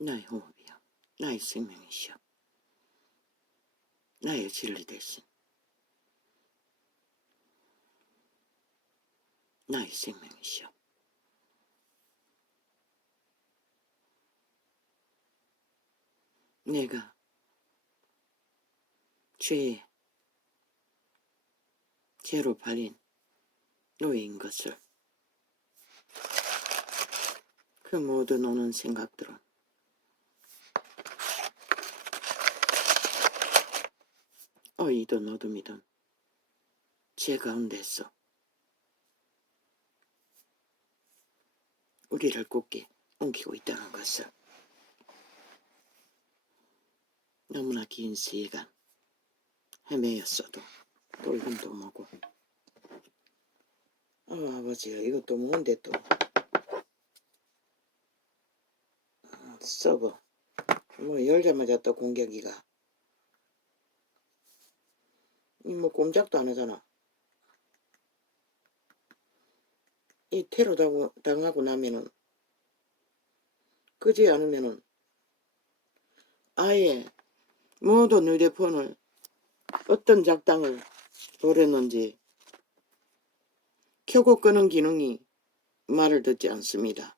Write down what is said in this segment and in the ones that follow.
나의 호흡이여, 나의 생명이시여, 나의 진리 대신 나의 생명이시여. 내가 죄로 팔린 노예인 것을, 그 모든 오는 생각들은 어이든 어둠이든 제 가운데서 우리를 굳게 옮기고 있다는 것을 너무나 긴 시간 헤매였어도 돌금도 뭐고, 아버지야, 이것도 뭔데 또 서버 뭐 열자마자 또 공격이가, 이 뭐 꼼짝도 안 하잖아. 이 테러 당하고 나면은, 그지 않으면은 아예 모든 휴대폰을 어떤 작당을 보냈는지 켜고 끄는 기능이 말을 듣지 않습니다.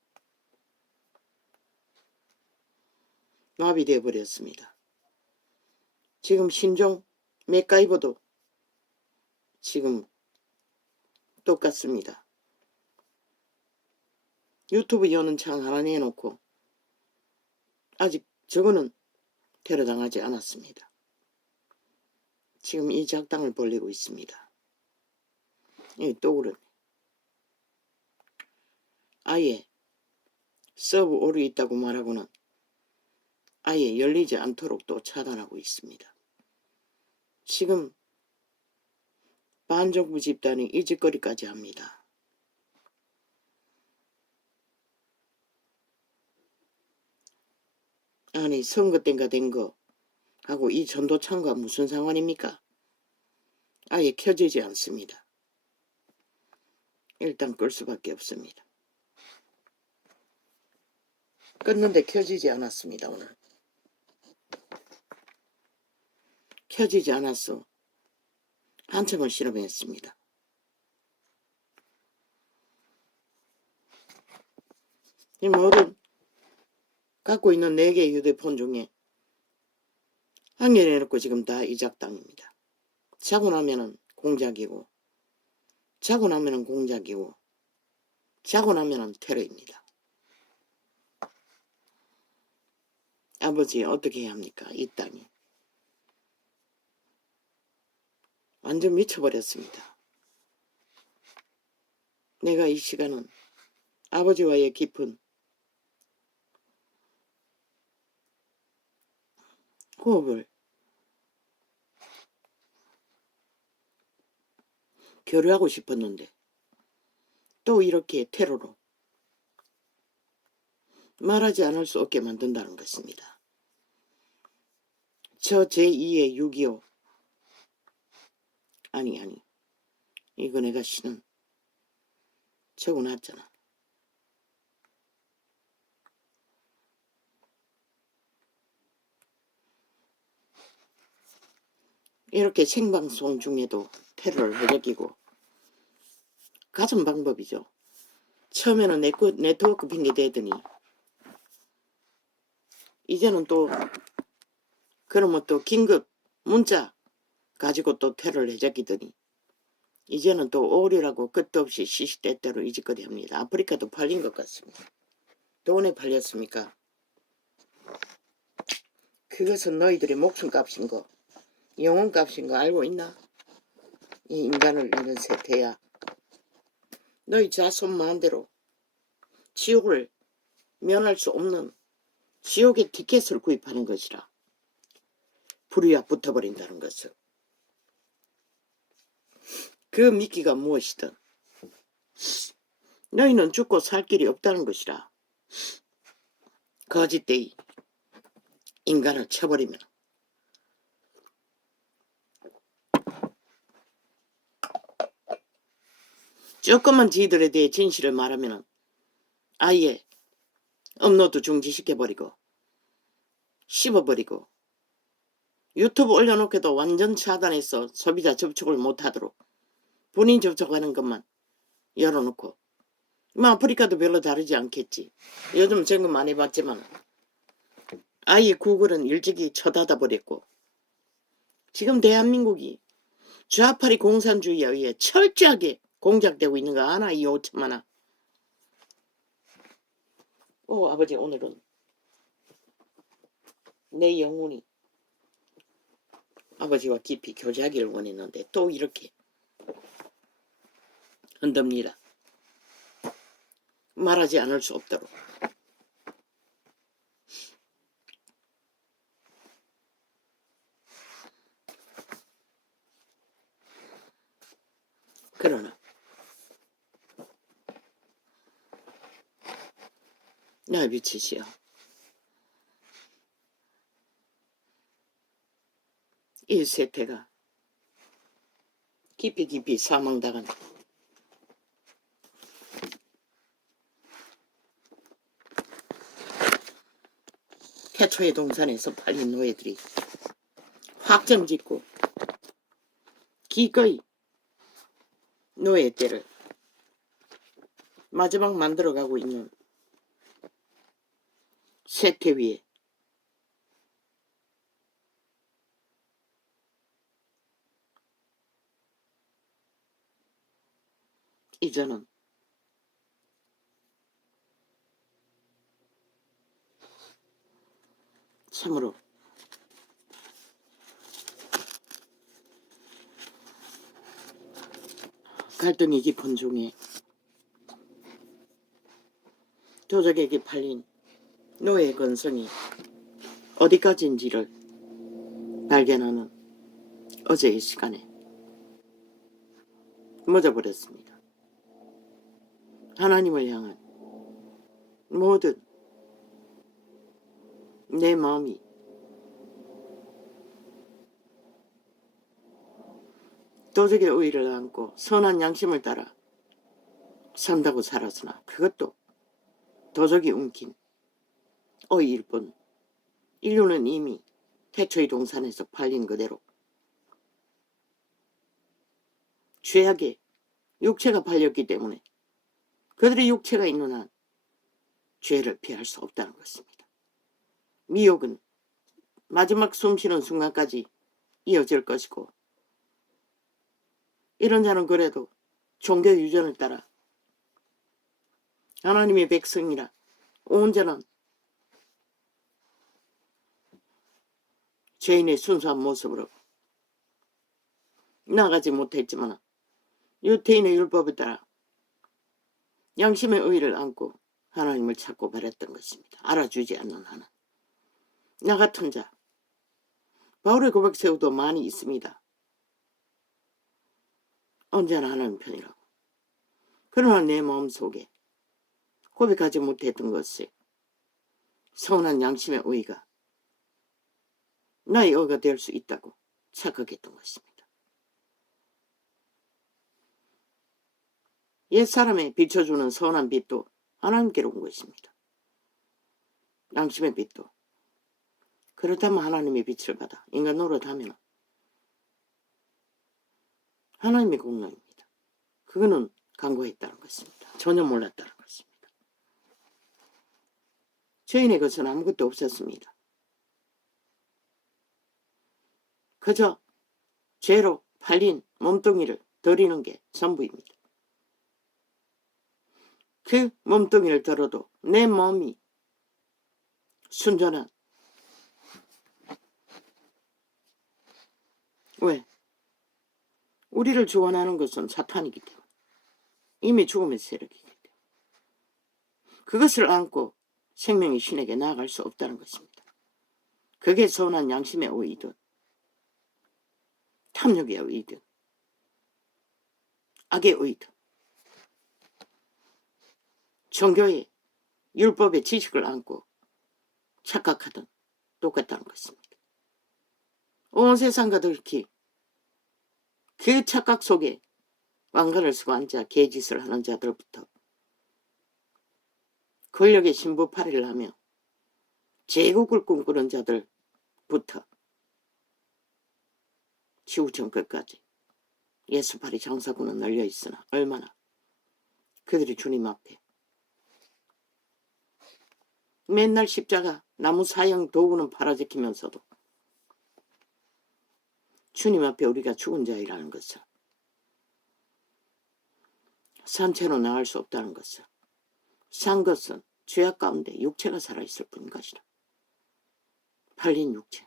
마비되어 버렸습니다. 지금 신종 맥가이버도 지금 똑같습니다. 유튜브 여는 창 하나 내놓고 아직 저거는 테러당하지 않았습니다. 지금 이 작당을 벌리고 있습니다. 또 그러네. 아예 서브 오류 있다고 말하고는 아예 열리지 않도록 또 차단하고 있습니다. 지금 반정부 집단이 이 짓거리까지 합니다. 아니, 선거 땐가 된 거 하고 이 전도창과 무슨 상관입니까? 아예 켜지지 않습니다. 일단 끌 수밖에 없습니다. 껐는데 켜지지 않았습니다. 오늘 켜지지 않았어. 한참을 실험했습니다. 이 모든 갖고 있는 4개의 휴대폰 중에 한 개 내놓고 지금 다 이 작당입니다. 자고 나면은 공작이고, 자고 나면은 공작이고, 자고 나면은 테러입니다. 아버지, 어떻게 해야 합니까? 이 땅이 완전 미쳐버렸습니다. 내가 이 시간은 아버지와의 깊은 호흡을 교류하고 싶었는데 또 이렇게 테러로 말하지 않을 수 없게 만든다는 것입니다. 저 제2의 6.25 아니 이거 내가 신은 적어놨잖아. 이렇게 생방송 중에도 테러를 해적이고 가진 방법이죠. 처음에는 네트워크 핑계 대더니 이제는 또 그러면 또 긴급 문자 가지고 또 테러를 해적이더니 이제는 또 오류라고 끝도 없이 시시때때로 이 짓거리 합니다. 아프리카도 팔린 것 같습니다. 돈에 팔렸습니까? 그것은 너희들의 목숨값인 거, 영혼값인 거 알고 있나? 이 인간을 이런 세태야. 너희 자손 마음대로 지옥을 면할 수 없는 지옥의 티켓을 구입하는 것이라. 불이야 붙어버린다는 것을. 그 미끼가 무엇이든 너희는 죽고 살 길이 없다는 것이라. 거짓되이 인간을 쳐버리면 조금만 지들에 대해 진실을 말하면 아예 업로드 중지시켜버리고 씹어버리고 유튜브 올려놓게도 완전 차단해서 소비자 접촉을 못하도록 본인 접촉하는 것만 열어놓고 뭐 아프리카도 별로 다르지 않겠지. 요즘 점검 많이 봤지만 아예 구글은 일찍이 쳐닫아 버렸고 지금 대한민국이 좌파리 공산주의에 의해 철저하게 공작되고 있는 거 아나 이 5천만원. 아버지 오늘은 내 영혼이 아버지와 깊이 교제하기를 원했는데 또 이렇게 흔듭니다. 말하지 않을 수 없도록. 그러나 나 미치시오. 이 세태가 깊이 사망당한 태초의 동산에서 팔린 노예들이 확정짓고 기꺼이 노예 때를 마지막 만들어가고 있는 세태 위에 이제는 참으로 갈등이 깊은 중에 도적에게 팔린 노예의 건성이 어디까지인지를 발견하는 어제의 시간에 멎어버렸습니다. 하나님을 향한 모든 내 마음이 도적의 의의를 안고 선한 양심을 따라 산다고 살았으나 그것도 도적이 움킨 의의일 뿐 인류는 이미 태초의 동산에서 팔린 그대로 죄악에 육체가 팔렸기 때문에 그들의 육체가 있는 한 죄를 피할 수 없다는 것입니다. 미혹은 마지막 숨쉬는 순간까지 이어질 것이고 이런 자는 그래도 종교 유전을 따라 하나님의 백성이라 온전한 죄인의 순수한 모습으로 나가지 못했지만 유태인의 율법에 따라 양심의 의의를 안고 하나님을 찾고 바랬던 것입니다. 알아주지 않는 한은. 나 같은 자 바울의 고백세우도 많이 있습니다. 언제나 하나님 편이라고. 그러나 내 마음속에 고백하지 못했던 것을 선한 양심의 의의가 나의 의가 될 수 있다고 착각했던 것입니다. 옛사람에 비춰주는 선한 빛도 하나님께로 온 것입니다. 양심의 빛도. 그렇다면 하나님의 빛을 받아 인간 노릇하면 하나님의 공로입니다. 그거는 간과했다는 것입니다. 전혀 몰랐다는 것입니다. 죄인의 것은 아무것도 없었습니다. 그저 죄로 팔린 몸뚱이를 드리는 게 전부입니다. 그 몸뚱이를 들어도 내 몸이 순전한 왜? 우리를 주관하는 것은 사탄이기 때문에 이미 죽음의 세력이기 때문에 그것을 안고 생명의 신에게 나아갈 수 없다는 것입니다. 그게 선한 양심의 의의든 탐욕의 의의든 악의 의의든 종교의 율법의 지식을 안고 착각하든 똑같다는 것입니다. 온 세상과 들키 그 착각 속에 왕관을 쓰고 앉아 개짓을 하는 자들부터 권력의 신부팔이를 하며 제국을 꿈꾸는 자들부터 지구촌 끝까지 예수파리 장사꾼은 널려 있으나 얼마나 그들이 주님 앞에 맨날 십자가 나무 사형 도구는 팔아제키면서도 주님 앞에 우리가 죽은 자이라는 것을, 산채로 나갈 수 없다는 것을, 산 것은 죄악 가운데 육체가 살아있을 뿐인 것이라. 팔린 육체.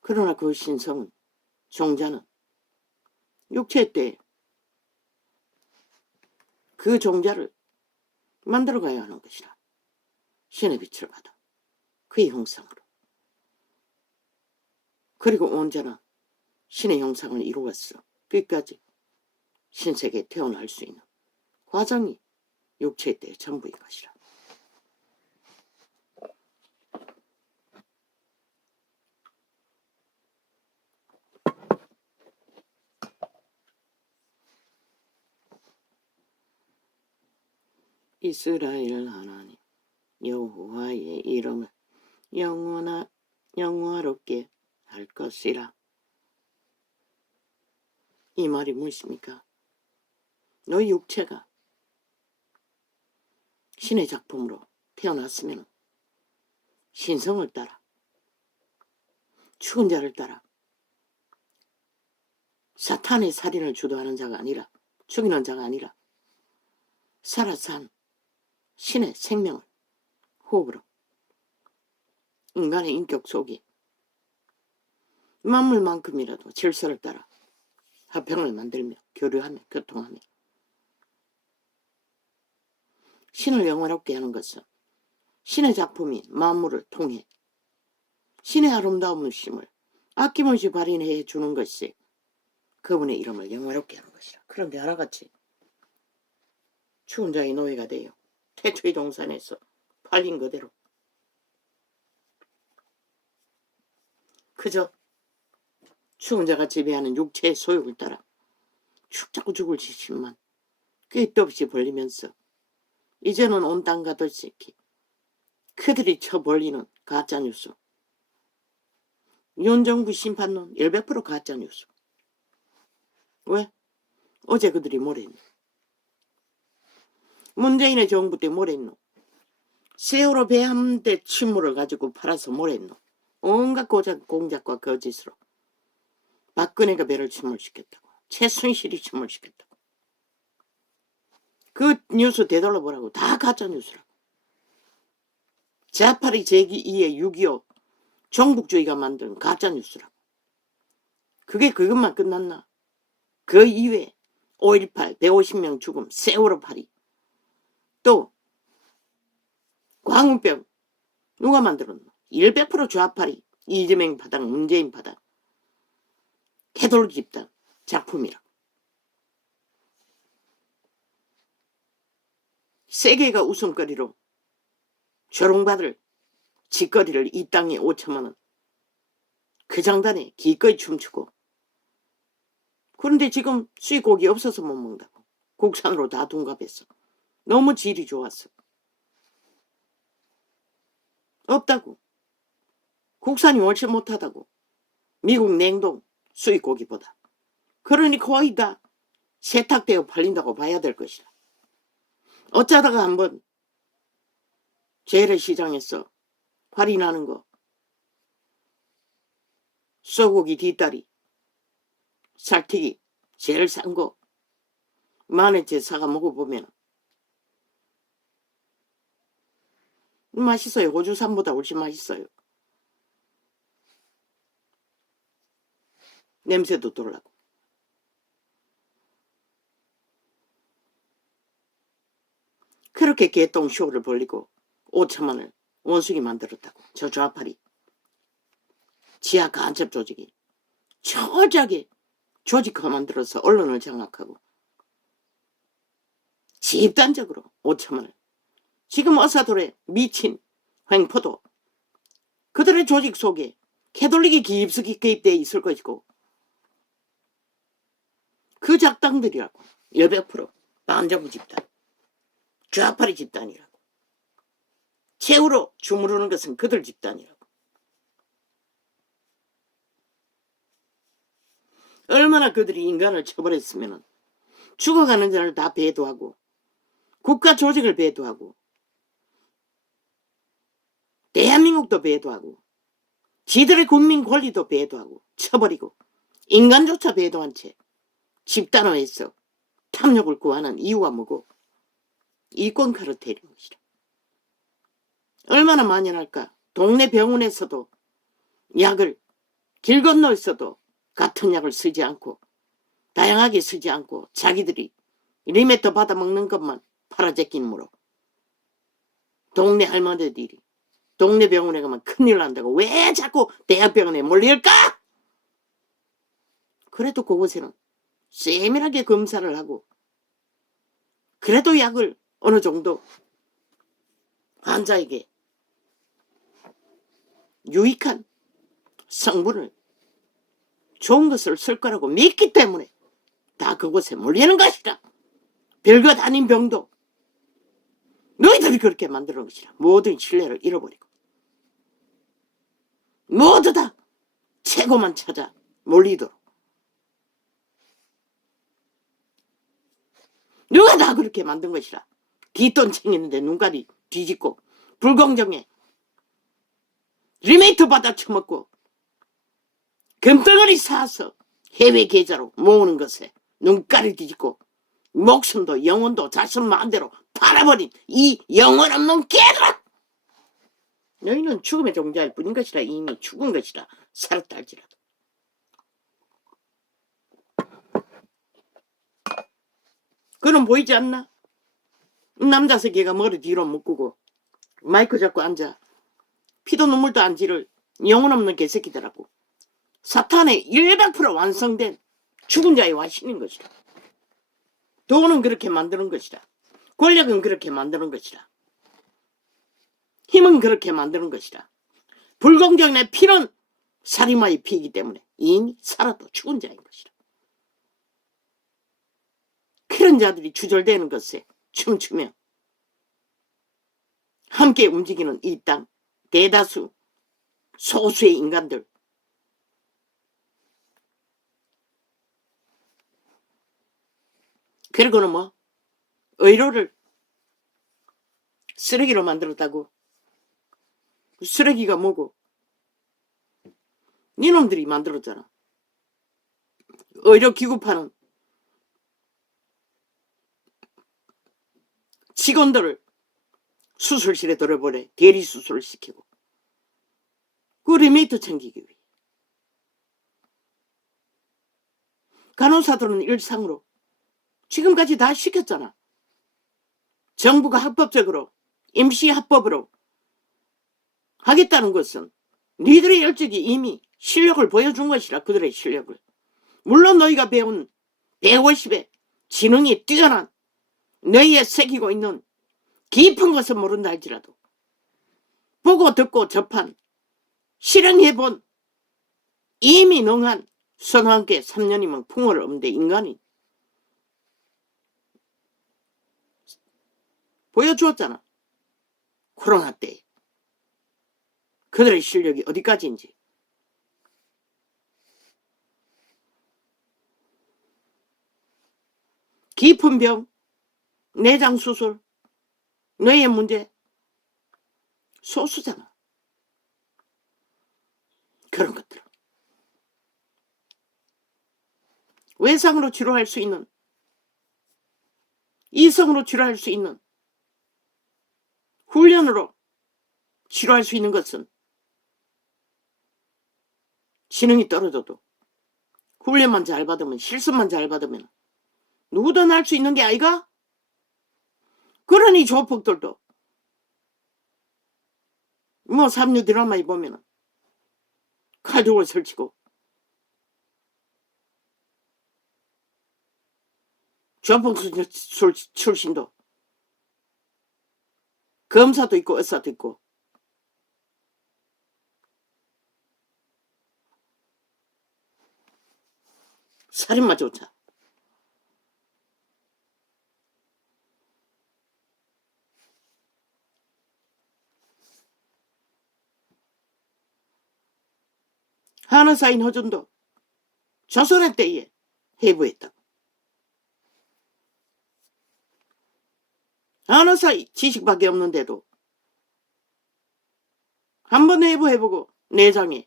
그러나 그 신성은, 종자는 육체 때 그 종자를 만들어가야 하는 것이라. 신의 빛을 받아 그의 형상으로. 그리고 온전한 신의 형상을 이루었어. 끝까지 신세계에 태어날 수 있는 과정이 육체 때의 전부인 것이라. 이스라엘 하나님 여호와의 이름을 영원롭게 할 것이라. 이 말이 무엇입니까? 너희 육체가 신의 작품으로 태어났으면 신성을 따라, 죽은 자를 따라, 사탄의 살인을 주도하는 자가 아니라, 죽이는 자가 아니라 살아 산 신의 생명을 호흡으로 인간의 인격 속에 만물만큼이라도 질서를 따라 화평을 만들며 교류하며 교통하며 신을 영원롭게 하는 것은 신의 작품이 만물을 통해 신의 아름다움심을 아낌없이 발휘해 주는 것이 그분의 이름을 영원롭게 하는 것이라. 그런데 하나같이 죽은 자의 노예가 되어 태초의 동산에서 팔린 그대로 그저 죽은 자가 지배하는 육체의 소욕을 따라 자꾸 죽을 지심만 끝도 없이 벌리면서 이제는 온 땅 가득히 그들이 쳐벌리는 가짜뉴스, 윤정부 심판론 100% 가짜뉴스. 왜? 어제 그들이 뭐랬노? 문재인의 정부 때 뭐랬노? 세월호 배 한 대 침몰을 가지고 팔아서 뭐랬노? 온갖 공작과 거짓으로 박근혜가 배를 침몰시켰다고, 최순실이 침몰시켰다고. 그 뉴스 되돌아보라고. 다 가짜뉴스라고. 자파리 제2의 6.25 종북주의가 만든 가짜뉴스라고. 그게 그것만 끝났나? 그 이외에 5.18 150명 죽음, 세월호 파리, 또 광우병 누가 만들었노? 100% 좌파리, 이재명 파당, 문재인 파당, 개돌 집단 작품이라고. 세계가 웃음거리로 조롱받을 짓거리를 이 땅에 5천만 원 그 장단에 기꺼이 춤추고. 그런데 지금 수입고기 없어서 못 먹는다고. 국산으로 다 둔갑했어. 너무 질이 좋았어. 없다고. 국산이 훨씬 못하다고. 미국 냉동 수입고기보다. 그러니 거의 다 세탁되어 팔린다고 봐야 될 것이다. 어쩌다가 한번 재래시장에서 할인하는 거, 소고기 뒷다리, 살튀기 제일 싼 거 만원째 사가 먹어보면 맛있어요. 호주산보다 훨씬 맛있어요. 냄새도 돌라고. 그렇게 개똥쇼를 벌리고 5천만 원을 원숭이 만들었다고. 저 좌파리 지하 간첩 조직이 처자게 조직화 만들어서 언론을 장악하고 집단적으로 5천만 원. 지금 어사돌에 미친 횡포도 그들의 조직 속에 캐톨릭이 깊숙이 개입되어 있을 것이고, 그 작당들이라고 100% 반정부 집단, 좌파리 집단이라고. 최후로 주무르는 것은 그들 집단이라고. 얼마나 그들이 인간을 처벌했으면 죽어가는 자를 다 배도하고 국가 조직을 배도하고 대한민국도 배도하고 지들의 국민 권리도 배도하고 쳐버리고 인간조차 배도한 채 집단화해서 탐욕을 구하는 이유가 뭐고? 이권 카르텔인 것이다. 얼마나 만연할까? 동네 병원에서도 약을 길 건너에서도 같은 약을 쓰지 않고 다양하게 쓰지 않고 자기들이 리메터 받아먹는 것만 팔아제끼므로 동네 할머니들이 동네 병원에 가면 큰일 난다고 왜 자꾸 대학병원에 몰릴까? 그래도 그곳에는 세밀하게 검사를 하고 그래도 약을 어느 정도 환자에게 유익한 성분을 좋은 것을 쓸 거라고 믿기 때문에 다 그곳에 몰리는 것이다. 별것 아닌 병도 너희들이 그렇게 만드는 것이다. 모든 신뢰를 잃어버리고 모두 다 최고만 찾아 몰리도록 누가 다 그렇게 만든 것이라. 뒷돈 챙기는데 눈깔이 뒤집고 불공정에 리메이트 받아 처먹고 금덩어리 사서 해외 계좌로 모으는 것에 눈깔이 뒤집고 목숨도 영혼도 자신 마음대로 팔아버린 이 영혼 없는 개들아! 너희는 죽음의 종자일 뿐인 것이라. 이미 죽은 것이라. 살았다 할지라도. 그는 보이지 않나? 남자서 걔가 머리 뒤로 묶고 마이크 잡고 앉아 피도 눈물도 안 지를 영혼 없는 개새끼더라고. 사탄의 100% 완성된 죽은 자의 와신인 것이다. 돈은 그렇게 만드는 것이다. 권력은 그렇게 만드는 것이다. 힘은 그렇게 만드는 것이다. 불공정의 피는 살인마의 피이기 때문에 이미 살아도 죽은 자인 것이다. 그런 자들이 주절되는 것에 춤추며 함께 움직이는 이 땅 대다수 소수의 인간들, 그리고는 뭐 의료를 쓰레기로 만들었다고. 쓰레기가 뭐고? 니놈들이 만들었잖아. 의료기구 파는 직원들을 수술실에 들어보내 대리수술을 시키고 그 리메이트 챙기기 위해. 간호사들은 일상으로 지금까지 다 시켰잖아. 정부가 합법적으로 임시합법으로 하겠다는 것은 니들의 일찍이 이미 실력을 보여준 것이라. 그들의 실력을. 물론 너희가 배운 150의 지능이 뛰어난 너희에 새기고 있는 깊은 것은 모른다 할지라도 보고 듣고 접한 실행해본 이미 능한 선왕께 3년이면 풍어를 없는데 인간이 보여주었잖아. 코로나 때 그들의 실력이 어디까지인지. 깊은 병, 내장 수술, 뇌의 문제 소수잖아. 그런 것들은 외상으로 치료할 수 있는, 이성으로 치료할 수 있는, 훈련으로 치료할 수 있는 것은 지능이 떨어져도 훈련만 잘 받으면, 실습만 잘 받으면 누구든 할 수 있는 게 아이가? 그러니 조폭들도 뭐 삼류 드라마에 보면은 칼족을 설치고 조폭 출신도 검사도 있고 의사도 있고 살인마조차 한의사인 허준도 조선의 때에 해부했다. 한의사 지식밖에 없는데도 한번 해부해보고 내장에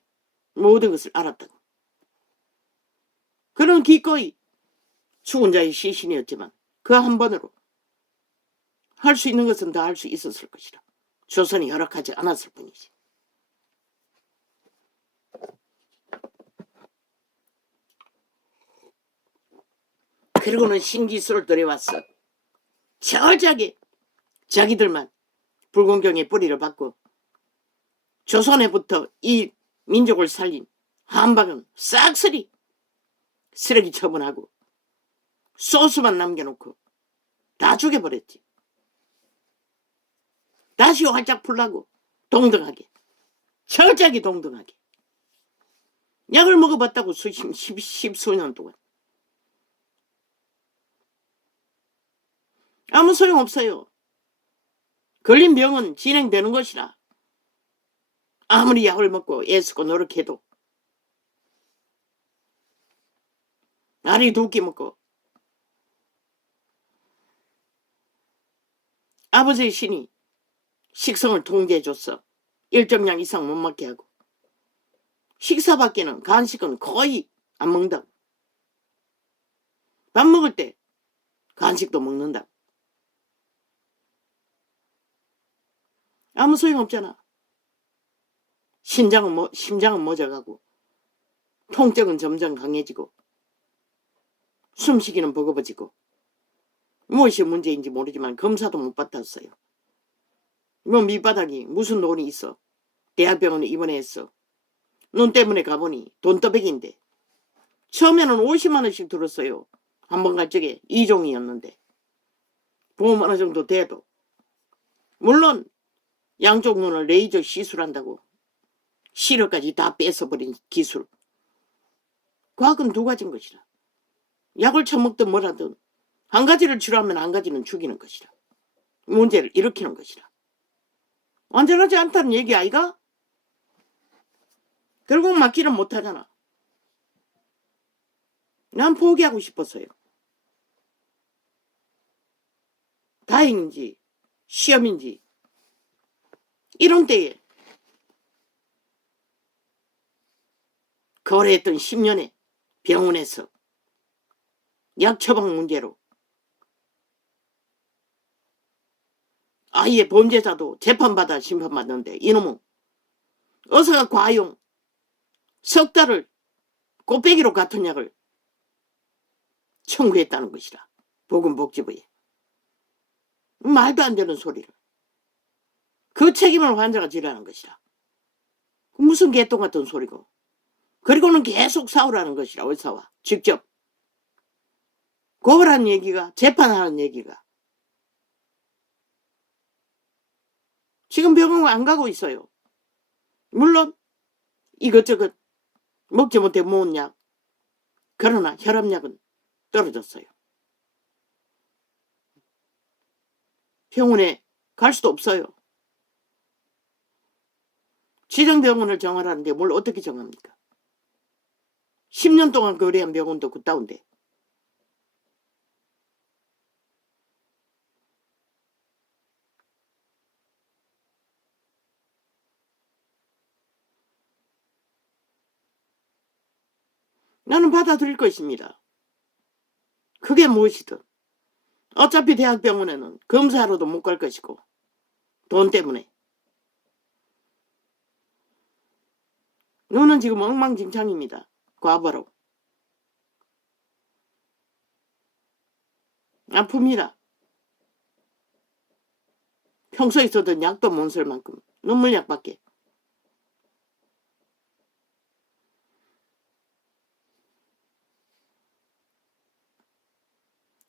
모든 것을 알았다고. 그는 기꺼이 죽은 자의 시신이었지만 그 한 번으로 할 수 있는 것은 다 할 수 있었을 것이라. 조선이 허락하지 않았을 뿐이지. 그리고는 신기술을 들여왔어. 철저하게 자기들만 불공경의 뿌리를 받고 조선에부터 이 민족을 살린 한방은 싹쓸이 쓰레기 처분하고 소스만 남겨놓고 다 죽여버렸지. 다시 활짝 풀라고 동등하게, 철저하게 동등하게. 약을 먹어봤다고 십수년 동안. 아무 소용없어요. 걸린 병은 진행되는 것이라. 아무리 약을 먹고 애쓰고 노력해도 알이 2끼 먹고 아버지의 신이 식성을 통제해줬어. 일정량 이상 못 먹게 하고 식사밖에는 간식은 거의 안 먹는다고. 밥 먹을 때 간식도 먹는다고. 아무 소용없잖아. 심장은 멎어가고 통증은 점점 강해지고 숨쉬기는 버거워지고 무엇이 문제인지 모르지만 검사도 못 받았어요. 뭐 밑바닥이 무슨 돈이 있어. 대학병원에 입원했어. 눈 때문에 가보니 돈떠백인데 처음에는 50만 원씩 들었어요. 한 번 갈 적에 2종이었는데 보험 어느 정도 돼도. 물론 양쪽 눈을 레이저 시술한다고 시력까지 다 뺏어버린 기술. 과학은 2가지인 것이라. 약을 처먹든 뭐라든 한 가지를 치료하면 한 가지는 죽이는 것이라. 문제를 일으키는 것이라. 완전하지 않다는 얘기 아이가? 결국 맞기는 못하잖아. 난 포기하고 싶었어요. 다행인지 시험인지 이런 때에 거래했던 10년에 병원에서 약 처방 문제로 아예 범죄자도 재판받아 심판받는데 이놈은 의사가 과용 석 달을 꽃배기로 같은 약을 청구했다는 것이라. 보건복지부에. 말도 안 되는 소리를. 그 책임을 환자가 지라는 것이라. 무슨 개똥 같은 소리고. 그리고는 계속 싸우라는 것이라. 의사와 직접. 고발하는 얘기가 재판하는 얘기가. 지금 병원 안 가고 있어요. 물론 이것저것 먹지 못해 모은 약. 그러나 혈압약은 떨어졌어요. 병원에 갈 수도 없어요. 지정병원을 정하라는데 뭘 어떻게 정합니까? 10년 동안 거래한 병원도 그따운데. 나는 받아들일 것입니다. 그게 무엇이든. 어차피 대학병원에는 검사하러도 못 갈 것이고 돈 때문에. 너는 지금 엉망진창입니다. 과부로. 아픕니다. 평소에 쓰던 약도 못 쓸 만큼 눈물약밖에.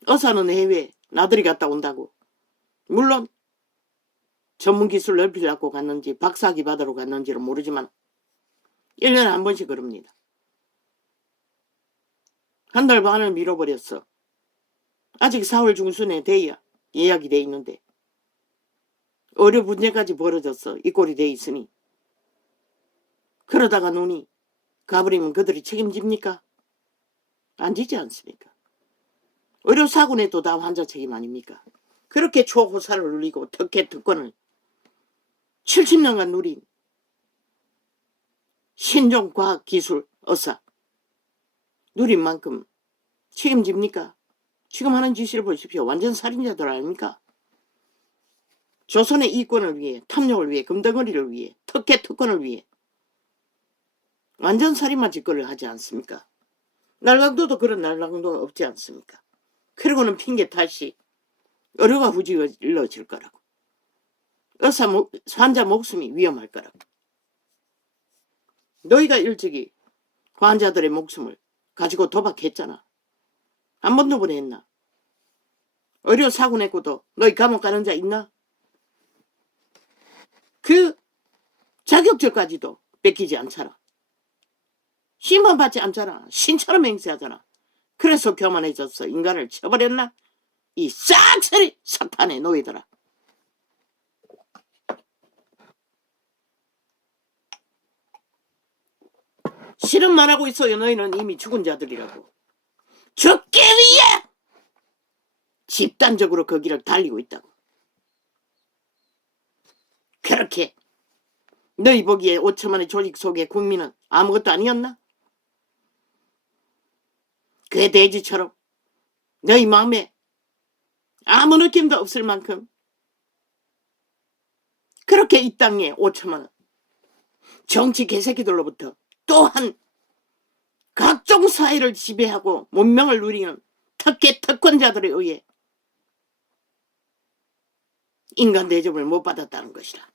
의사는 해외 나들이 갔다 온다고. 물론 전문기술 넓히려고 갔는지 박사학위 받으러 갔는지는 모르지만 1년에 한 번씩 그럽니다. 한 달 반을 미뤄버렸어. 아직 4월 중순에 돼야 예약이 돼 있는데 의료 문제까지 벌어졌어. 이 꼴이 돼 있으니. 그러다가 눈이 가버리면 그들이 책임집니까? 안 지지 않습니까? 의료사고 내도 다 환자 책임 아닙니까? 그렇게 초호사를 누리고 특권을 70년간 누린 신종과학기술 의사 누린 만큼 책임집니까? 지금 하는 짓을 보십시오. 완전 살인자들 아닙니까? 조선의 이권을 위해, 탐욕을 위해, 금덩어리를 위해, 특권을 위해 완전 살인마 짓거리를 하지 않습니까? 날강도도 그런 날강도가 없지 않습니까? 그리고는 핑계 다시 의료가 후질러질 거라고. 환자 목숨이 위험할 거라고. 너희가 일찍이 환자들의 목숨을 가지고 도박했잖아. 한 번도 보냈나? 의료사고 냈고도 너희 감옥 가는 자 있나? 그 자격증까지도 뺏기지 않잖아. 심판받지 않잖아. 신처럼 행세하잖아. 그래서 교만해졌어. 인간을 쳐버렸나? 이 싹쓸이 석판에 놓이더라. 실험만 하고 있어요. 너희는 이미 죽은 자들이라고. 죽기 위해 집단적으로 그 길을 달리고 있다고. 그렇게 너희 보기에 5천만의 조직 속의 국민은 아무것도 아니었나? 그 돼지처럼 너희 마음에 아무 느낌도 없을 만큼 그렇게 이 땅에 5천만은 정치 개새끼들로부터 또한 각종 사회를 지배하고 문명을 누리는 특권자들에 의해 인간 대접을 못 받았다는 것이라.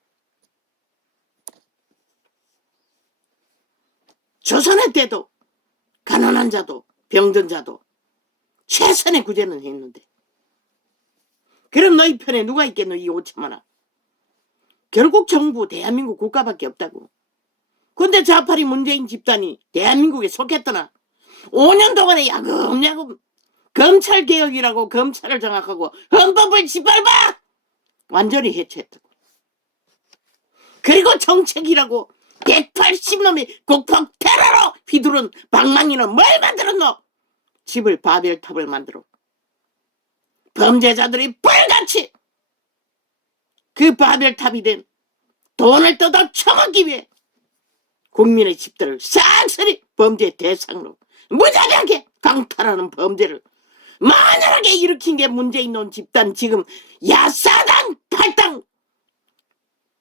조선의 때도 가난한 자도 병든 자도 최선의 구제는 했는데 그럼 너희 편에 누가 있겠노? 이 5천만아. 결국 정부 대한민국 국가밖에 없다고. 근데 좌파리 문재인 집단이 대한민국에 속했더나 5년 동안에 야금야금 검찰개혁이라고 검찰을 장악하고 헌법을 짓밟아 완전히 해체했다고. 그리고 정책이라고 180놈이 국폭 테러로 휘두른 방망이는 뭘 만들었노? 집을 바벨탑을 만들어 범죄자들이 불같이 그 바벨탑이 된 돈을 뜯어 처먹기 위해 국민의 집들을 싹쓸이 범죄 대상으로 무자비하게 강탈하는 범죄를 만연하게 일으킨 게 문재인 놈 집단. 지금 야사당 8당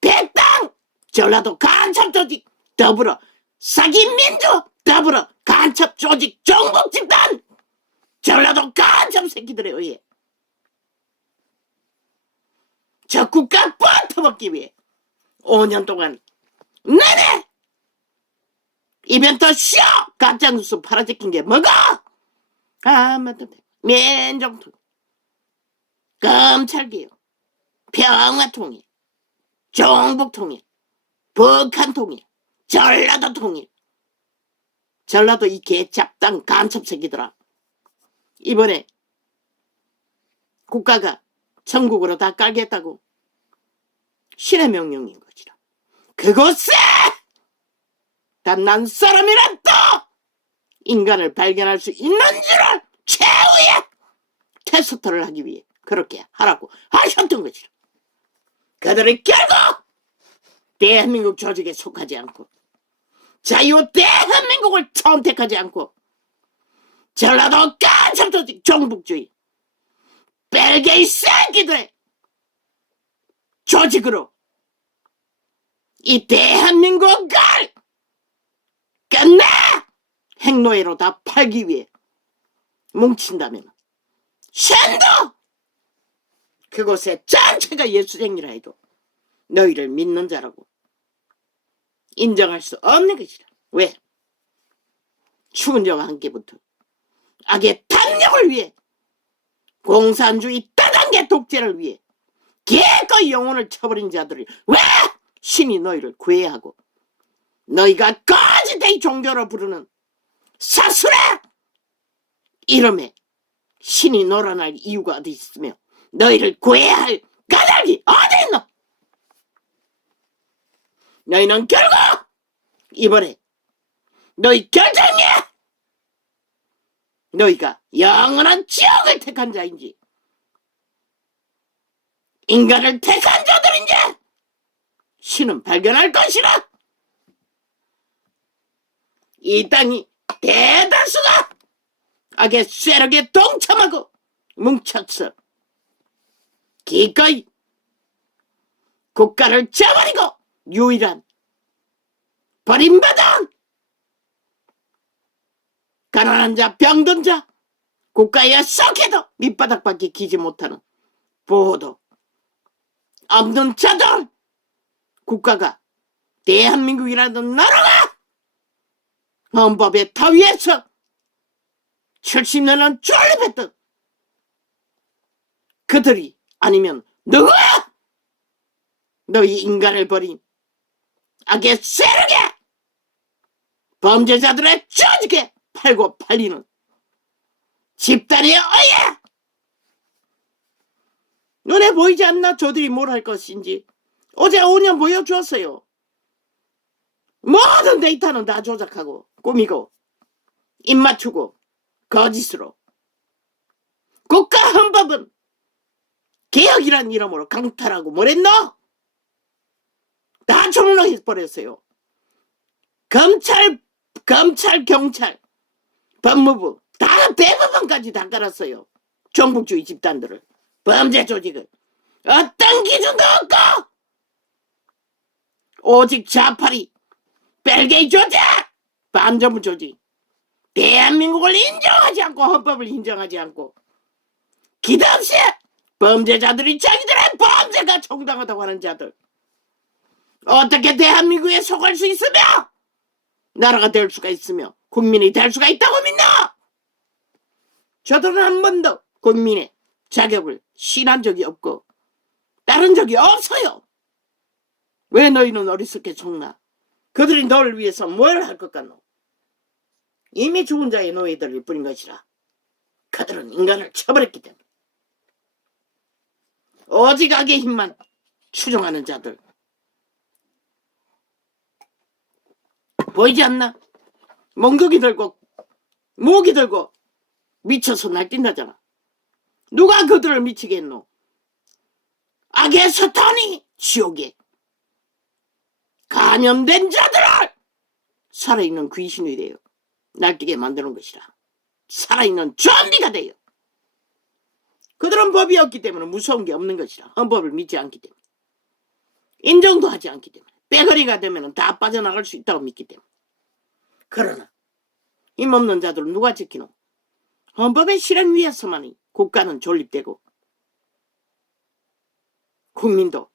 100당 전라도 간첩 조직 더불어 사기민주 더불어 간첩 조직 종북 집단 전라도 간첩 새끼들에 의해 저 국가 뻗어먹기 위해 5년 동안 내내 이벤트 쇼 가짜뉴스 팔아제낀 게 뭐가? 맞다. 민정통일, 검찰개혁, 평화통일, 종북통일, 북한통일, 전라도통일. 전라도 이 개잡당 간첩 새끼들아. 이번에 국가가 전국으로 다 깔겠다고 신의 명령인 것이라. 그곳에 단난 사람이란 또 인간을 발견할 수 있는지를 최후의 테스트를 하기 위해 그렇게 하라고 하셨던 것이라. 그들이 결국 대한민국 조직에 속하지 않고 자유 대한민국을 선택하지 않고 전라도 간첩 조직 종북주의 벨게이 새끼들의 조직으로 이 대한민국을 끝내 행노예로 다 팔기 위해 뭉친다면 신도 그곳에 전체가 예수쟁이라 해도 너희를 믿는 자라고 인정할 수 없는 것이라. 왜? 죽은 자와 함께부터 악의 탐욕을 위해 공산주의 다단계 독재를 위해 기꺼이 영혼을 쳐버린 자들을 왜 신이 너희를 구해야 하고 너희가 거짓의 종교로 부르는 사술의 이름에 신이 놀아날 이유가 어디 있으며 너희를 구해야 할 까닭이 어디 있노? 너희는 결국 이번에 너희 결정이야! 너희가 영원한 지옥을 택한 자인지 인간을 택한 자들인지 신은 발견할 것이라. 이 땅이 대다수가 악의 세력에 동참하고 뭉쳤어 기꺼이 국가를 저버리고 유일한 버림받은 가난한 자, 병든 자, 국가에 썩해도 밑바닥밖에 기지 못하는 보호도 없는 자들, 국가가 대한민국이라는 나라가 헌법의 터 위에서 70년을 존립했던 그들이 아니면 누구야? 너희 인간을 버린 악의 세력에 범죄자들의 조직에 팔고 팔리는 집단의 어예! 눈에 보이지 않나 저들이 뭘 할 것인지. 어제 5년 보여주었어요. 모든 데이터는 다 조작하고 꾸미고 입 맞추고 거짓으로 국가 헌법은 개혁이란 이름으로 강탈하고 뭐랬노? 다 조물러버렸어요. 검찰, 경찰, 법무부 다 대법원까지 다 깔았어요. 종북주의 집단들을, 범죄 조직을. 어떤 기준도 없고 오직 좌파리, 벨게이 조직, 반정부 조직, 대한민국을 인정하지 않고 헌법을 인정하지 않고 기대없이 범죄자들이 자기들의 범죄가 정당하다고 하는 자들 어떻게 대한민국에 속할 수 있으며 나라가 될 수가 있으며 국민이 될 수가 있다고 믿나? 저들은 한 번도 국민의 자격을 신한 적이 없고 따른 적이 없어요. 왜 너희는 어리석게 속나? 그들이 너를 위해서 뭘 할 것 같노? 이미 죽은 자의 노예들일 뿐인 것이라. 그들은 인간을 쳐버렸기 때문에 오직 악의 힘만 추종하는 자들 보이지 않나? 몽둥이 들고 무기 들고 미쳐서 날뛴다잖아. 누가 그들을 미치게 했노? 악의 사탄이 지옥에 감염된 자들을 살아있는 귀신이 돼요. 날뛰게 만드는 것이라. 살아있는 좀비가 돼요. 그들은 법이 없기 때문에 무서운 게 없는 것이라. 헌법을 믿지 않기 때문에 인정도 하지 않기 때문에 빼거리가 되면 다 빠져나갈 수 있다고 믿기 때문에. 그러나 힘없는 자들은 누가 지키노? 헌법의 실행 위에서만이 국가는 존립되고 국민도